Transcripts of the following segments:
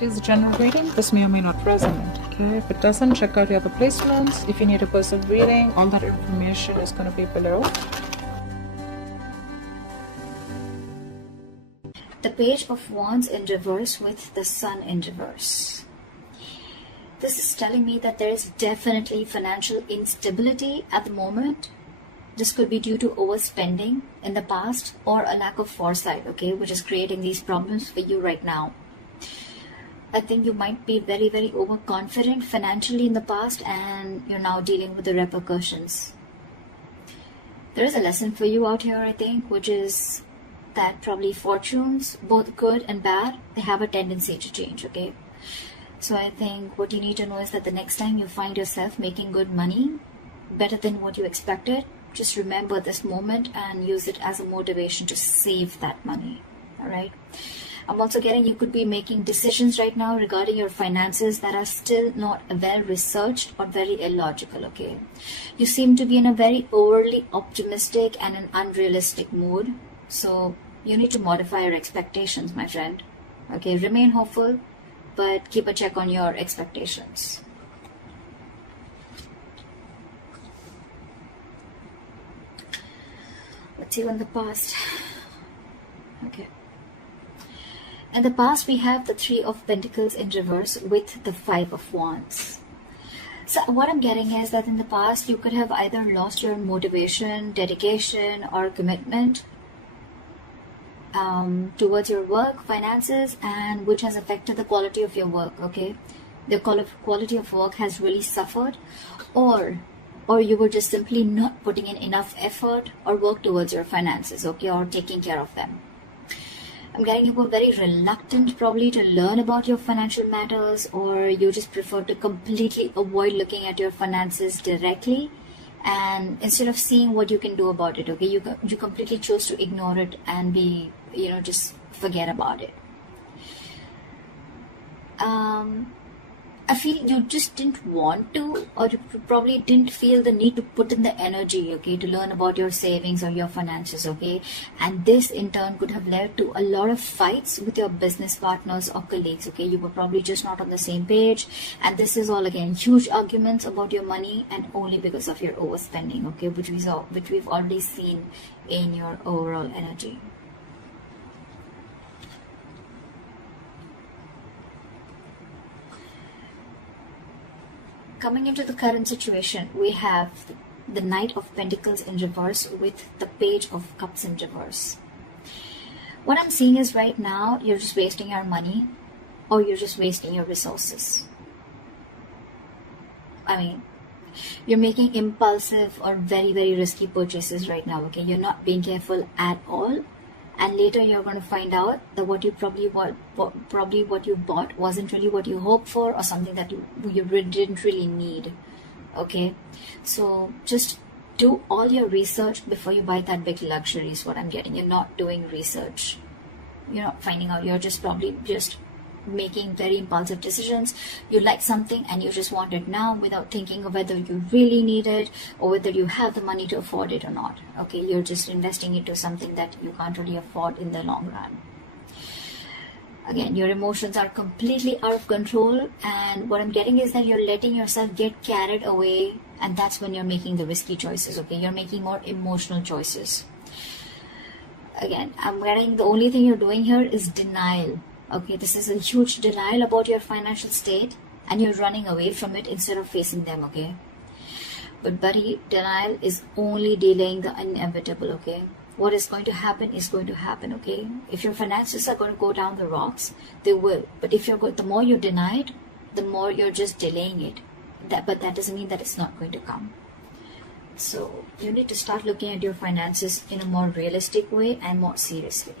It is a general reading. This may or may not resonate. Okay, if it doesn't, check out your other placements. If you need a personal reading, all that information is going to be below. The Page of Wands in reverse with the Sun in reverse. This is telling me that there is definitely financial instability at the moment. This could be due to overspending in the past or a lack of foresight, okay, which is creating these problems for you right now. I think you might be very, very overconfident financially in the past, and you're now dealing with the repercussions. There is a lesson for you out here, I think, which is that probably fortunes, both good and bad, they have a tendency to change, okay? So I think what you need to know is that the next time you find yourself making good money, better than what you expected, just remember this moment and use it as a motivation to save that money, all right? I'm also getting you could be making decisions right now regarding your finances that are still not well researched or very illogical, okay? You seem to be in a very overly optimistic and an unrealistic mood. So you need to modify your expectations, my friend. Okay, remain hopeful, but keep a check on your expectations. Let's see on the past. Okay. In the past, we have the Three of Pentacles in reverse with the Five of Wands. So what I'm getting is that in the past, you could have either lost your motivation, dedication, or commitment towards your work, finances, and which has affected the quality of your work, okay? The quality of work has really suffered, or you were just simply not putting in enough effort or work towards your finances, okay, or taking care of them. I'm getting you were very reluctant probably to learn about your financial matters, or you just prefer to completely avoid looking at your finances directly, and instead of seeing what you can do about it, okay, you completely chose to ignore it and be, just forget about it. I feel you just didn't want to, or you probably didn't feel the need to put in the energy, okay, to learn about your savings or your finances, okay? And this in turn could have led to a lot of fights with your business partners or colleagues, okay? You were probably just not on the same page. And this is all, again, huge arguments about your money, and only because of your overspending, okay, which we've already seen in your overall energy. Coming into the current situation, we have the Knight of Pentacles in reverse with the Page of Cups in reverse. What I'm seeing is right now, you're just wasting your money, or you're just wasting your resources. I mean, you're making impulsive or very, very risky purchases right now, okay? You're not being careful at all. And later you're going to find out that what you what you bought wasn't really what you hoped for, or something that you didn't really need. Okay, so just do all your research before you buy that big luxury is what I'm getting. You're not doing research. You're not finding out. You're just probably just making very impulsive decisions. You like something and you just want it now without thinking of whether you really need it or whether you have the money to afford it or not. Okay, you're just investing into something that you can't really afford in the long run. Again, your emotions are completely out of control, and what I'm getting is that you're letting yourself get carried away, and that's when you're making the risky choices. Okay, you're making more emotional choices. Again, I'm getting the only thing you're doing here is denial. Okay, this is a huge denial about your financial state, and you're running away from it instead of facing them, okay? But buddy, denial is only delaying the inevitable, okay? What is going to happen is going to happen, okay? If your finances are going to go down the rocks, they will. But if the more you deny it, the more you're just delaying it. But that doesn't mean that it's not going to come. So you need to start looking at your finances in a more realistic way and more seriously.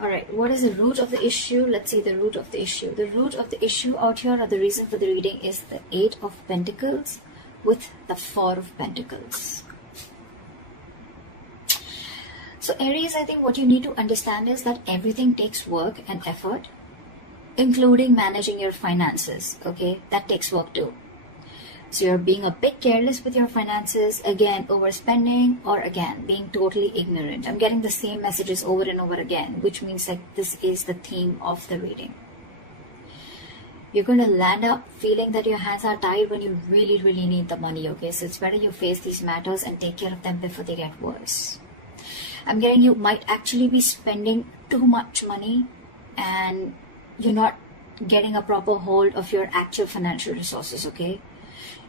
Alright, what is the root of the issue? Let's see the root of the issue. The root of the issue out here, or the reason for the reading, is the Eight of Pentacles with the Four of Pentacles. So Aries, I think what you need to understand is that everything takes work and effort, including managing your finances, okay? That takes work too. So you're being a bit careless with your finances, again, overspending, or again, being totally ignorant. I'm getting the same messages over and over again, which means like this is the theme of the reading. You're going to land up feeling that your hands are tied when you really, really need the money, okay? So it's better you face these matters and take care of them before they get worse. I'm getting you might actually be spending too much money and you're not getting a proper hold of your actual financial resources, okay?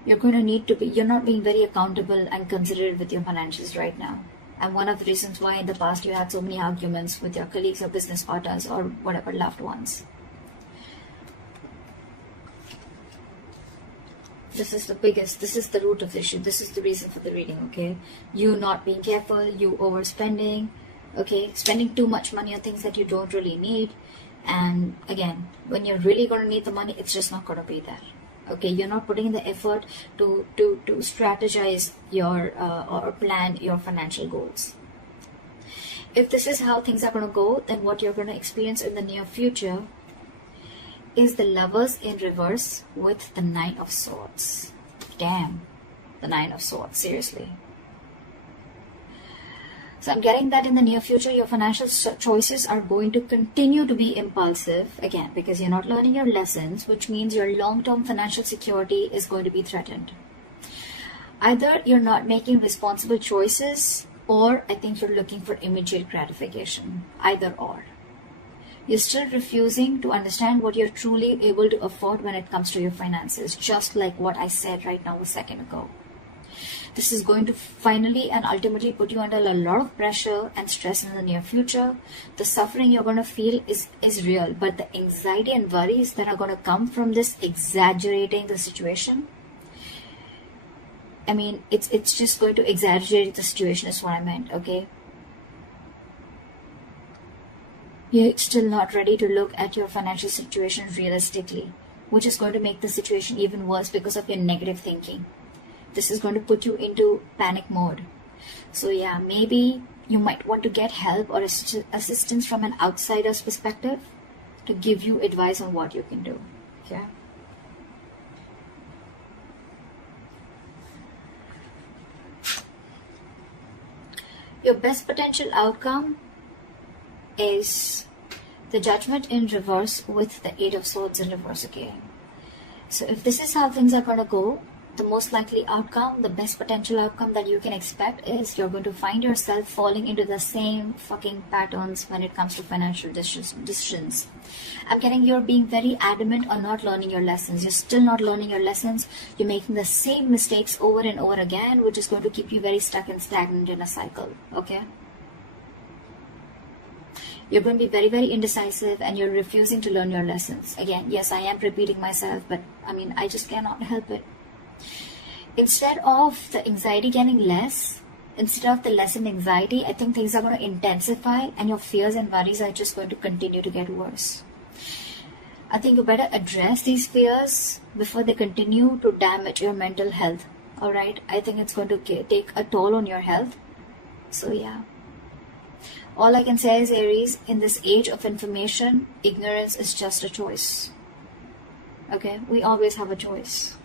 You're going to need to be, you're not being very accountable and considerate with your finances right now. And one of the reasons why in the past you had so many arguments with your colleagues or business partners or whatever loved ones. This is the root of the issue. This is the reason for the reading, okay? You not being careful, you overspending, okay? Spending too much money on things that you don't really need. And again, when you're really going to need the money, it's just not going to be there. Okay, you're not putting in the effort to strategize your or plan your financial goals. If this is how things are going to go, then what you're going to experience in the near future is the Lovers in reverse with the Nine of Swords. Damn, the Nine of Swords, seriously. So I'm getting that in the near future, your financial choices are going to continue to be impulsive, again, because you're not learning your lessons, which means your long-term financial security is going to be threatened. Either you're not making responsible choices, or I think you're looking for immediate gratification. Either or. You're still refusing to understand what you're truly able to afford when it comes to your finances, just like what I said right now a second ago. This is going to finally and ultimately put you under a lot of pressure and stress in the near future. The suffering you're going to feel is real, but the anxiety and worries that are going to come from this exaggerating the situation, I mean, it's just going to exaggerate the situation is what I meant, okay? You're still not ready to look at your financial situation realistically, which is going to make the situation even worse because of your negative thinking. This is going to put you into panic mode. So yeah, maybe you might want to get help or assistance from an outsider's perspective to give you advice on what you can do. Okay. Your best potential outcome is the Judgment in reverse with the Eight of Swords in reverse again. So if this is how things are going to go, the most likely outcome, the best potential outcome that you can expect is you're going to find yourself falling into the same fucking patterns when it comes to financial decisions. I'm getting you're being very adamant on not learning your lessons. You're still not learning your lessons. You're making the same mistakes over and over again, which is going to keep you very stuck and stagnant in a cycle, okay? You're going to be very, very indecisive and you're refusing to learn your lessons. Again, yes, I am repeating myself, but I mean, I just cannot help it. Instead of the anxiety getting less, instead of the lessened anxiety, I think things are going to intensify and your fears and worries are just going to continue to get worse. I think you better address these fears before they continue to damage your mental health. Alright, I think it's going to take a toll on your health. So yeah. All I can say is, Aries, in this age of information, ignorance is just a choice. Okay, we always have a choice.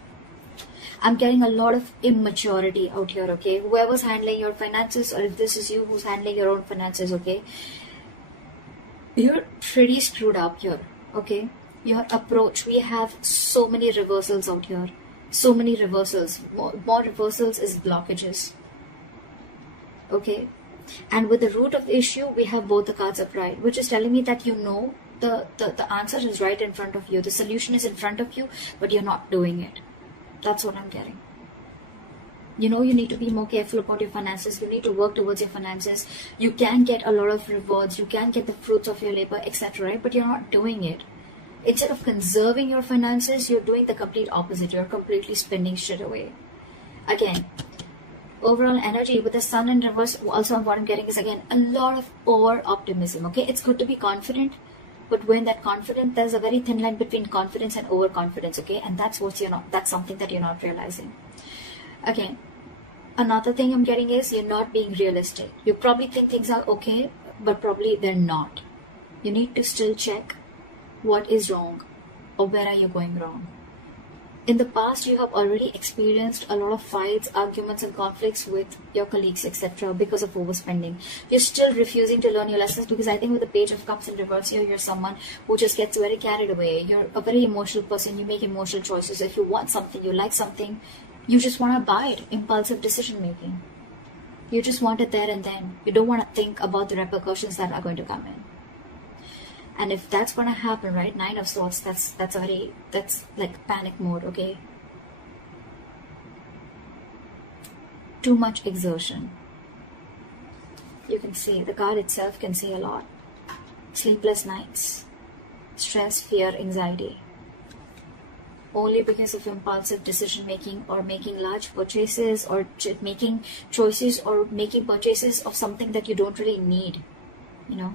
I'm getting a lot of immaturity out here, okay? Whoever's handling your finances, or if this is you who's handling your own finances, okay? You're pretty screwed up here, okay? Your approach, we have so many reversals out here. So many reversals. More reversals is blockages. Okay? And with the root of the issue, we have both the cards upright, which is telling me that you know the answer is right in front of you. The solution is in front of you, but you're not doing it. That's what I'm getting. You know you need to be more careful about your finances. You need to work towards your finances. You can get a lot of rewards. You can get the fruits of your labor, etc. Right? But you're not doing it. Instead of conserving your finances, you're doing the complete opposite. You're completely spending shit away. Again, overall energy with the Sun in reverse, also what I'm getting is, again, a lot of over-optimism. Okay, it's good to be confident. But when that confident, there's a very thin line between confidence and overconfidence, okay? And that's what that's something that you're not realizing. Again, another thing I'm getting is you're not being realistic. You probably think things are okay, but probably they're not. You need to still check what is wrong or where are you going wrong. in the past you have already experienced a lot of fights, arguments and conflicts with your colleagues, etc. because of overspending. You're still refusing to learn your lessons because I think with the Page of Cups in reverse here, you're someone who just gets very carried away. You're a very emotional person. You make emotional choices. If you want something, you like something, you just want to buy it. Impulsive decision making. You just want it there and then. You don't want to think about the repercussions that are going to come in. And if that's going to happen, right, Nine of Swords, that's like panic mode, okay? Too much exertion. You can see, the card itself can say a lot. Sleepless nights, stress, fear, anxiety. Only because of impulsive decision making or making large purchases or making choices or making purchases of something that you don't really need, you know?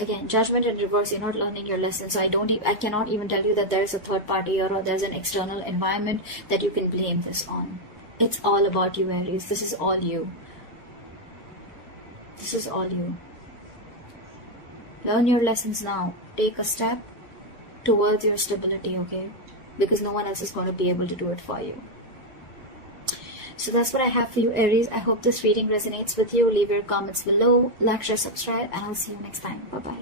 Again, Judgment in reverse, you're not learning your lessons. So I cannot even tell you that there is a third party or there's an external environment that you can blame this on. It's all about you, Aries. This is all you. This is all you. Learn your lessons now. Take a step towards your stability, okay? Because no one else is going to be able to do it for you. So that's what I have for you, Aries. I hope this reading resonates with you. Leave your comments below, like, share, subscribe, and I'll see you next time. Bye-bye.